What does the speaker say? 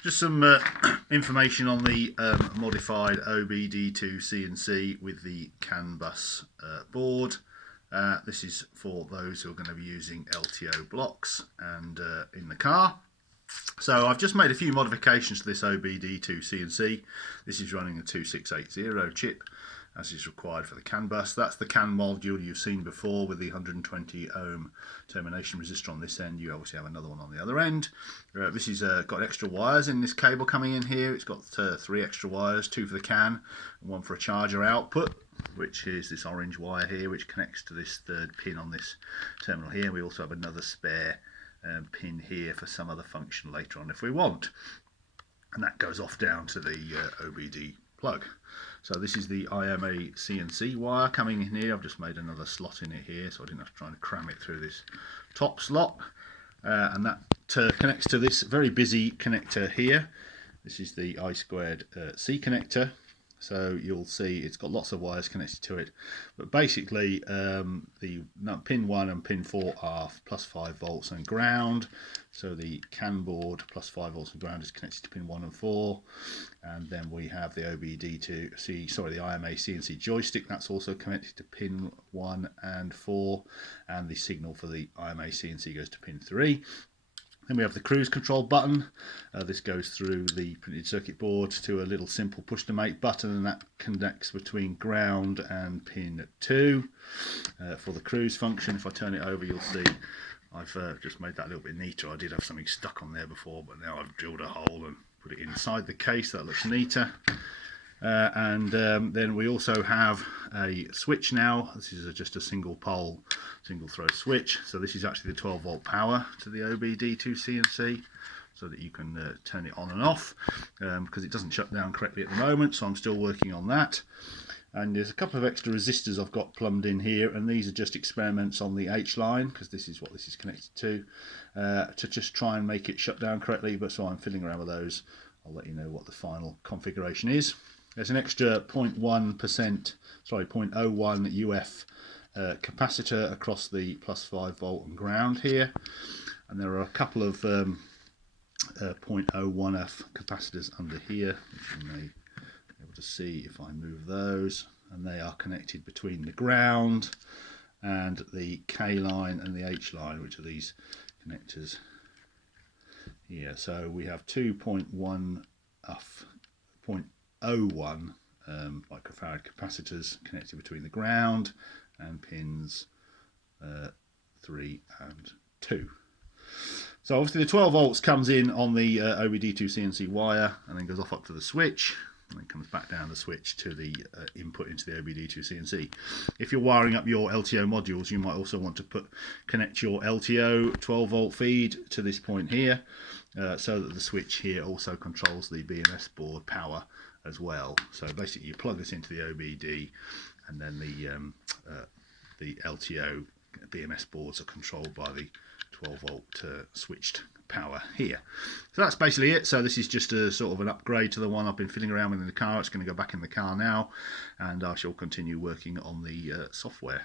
Just some information on the modified OBDIIC&C with the CAN bus board. This is for those who are going to be using LTO blocks and in the car. So I've just made a few modifications to this OBDIIC&C. This is running a 2680 chip, as is required for the CAN bus. That's the CAN module you've seen before with the 120 ohm termination resistor on this end. You obviously have another one on the other end. This has got extra wires in this cable coming in here. It's got 3 extra wires, 2 for the CAN and 1 for a charger output, which is this orange wire here, which connects to this 3rd pin on this terminal here. We also have another spare pin here for some other function later on if we want, and that goes off down to the OBD plug. So this is the IMA-CNC wire coming in here. I've just made another slot in it here so I didn't have to try and cram it through this top slot, and that connects to this very busy connector here. This is the I2C connector. So you'll see it's got lots of wires connected to it, but basically the pin 1 and pin 4 are +5 volts and ground. So the CAN board +5 volts and ground is connected to pin 1 and 4, and then we have the the IMA-CNC joystick that's also connected to pin 1 and 4, and the signal for the IMA-CNC goes to pin 3. Then we have the cruise control button. This goes through the printed circuit board to a little simple push to make button, and that connects between ground and pin 2 for the cruise function. If I turn it over, you'll see I've just made that a little bit neater. I did have something stuck on there before, but now I've drilled a hole and put it inside the case. That looks neater. Then we also have a switch now. This is just a single pole, single throw switch. So this is actually the 12 volt power to the OBDIIC&C, so that you can turn it on and off, because it doesn't shut down correctly at the moment, so I'm still working on that. And there's a couple of extra resistors I've got plumbed in here, and these are just experiments on the H line, because this is what this is connected to just try and make it shut down correctly. But so I'm fiddling around with those. I'll let you know what the final configuration is. There's an extra 0.01 UF capacitor across the +5 volt and ground here, and there are a couple of 0.01 F capacitors under here, which you may be able to see if I move those, and they are connected between the ground and the K line and the H line, which are these connectors here. So we have 2.1 F 0.01 microfarad capacitors connected between the ground and pins 3 and 2. So obviously the 12 volts comes in on the OBDIIC&C wire and then goes off up to the switch, and then comes back down the switch to the input into the OBDIIC&C. If you're wiring up your LTO modules, you might also want to connect your LTO 12 volt feed to this point here, so that the switch here also controls the BMS board power as well. So basically you plug this into the OBD, and then the LTO BMS boards are controlled by the 12 volt switched power here. So that's basically it. So this is just a sort of an upgrade to the one I've been fiddling around with in the car. It's going to go back in the car now, and I shall continue working on the software.